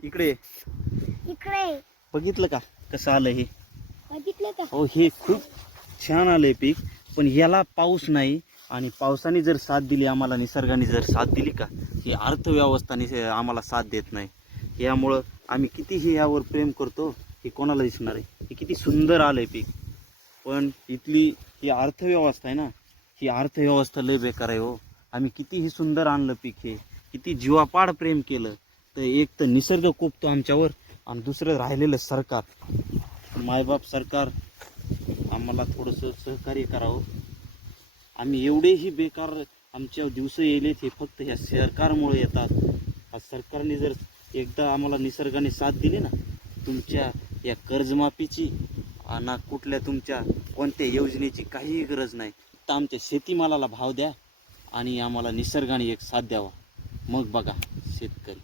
इकडे इकडे बघितलं का कसं आलं हे? बघितलं का? हो, हे खूप छान आलंय पीक. पण याला पाऊस नाही आणि पावसाने जर साथ दिली, आम्हाला निसर्गाने जर साथ दिली का, ही अर्थव्यवस्थाने आम्हाला साथ देत नाही. यामुळं आम्ही कितीही यावर प्रेम करतो हे कोणाला दिसणार आहे? हे किती सुंदर आलंय पीक, पण इथली ही अर्थव्यवस्था आहे ना, ही अर्थव्यवस्था लय बेकार आहे हो. आम्ही कितीही सुंदर आणलं पीक, हे किती जीवापाड प्रेम केलं, तर एक तर निसर्ग कोपतो आमच्यावर आणि दुसरं राहिलेलं सरकार, मायबाप सरकार आम्हाला थोडंसं सहकार्य करावं. आम्ही एवढेही बेकार आमच्या दिवस येलेत, हे फक्त ह्या सरकारमुळे येतात. हा सरकारने जर एकदा आम्हाला निसर्गाने साथ दिली ना, तुमच्या या कर्जमाफीची ना कुठल्या तुमच्या कोणत्या योजनेची काहीही गरज नाही. तर आमच्या शेतीमालाला भाव द्या आणि आम्हाला निसर्गाने एक साथ द्यावा. मग बघा शेतकरी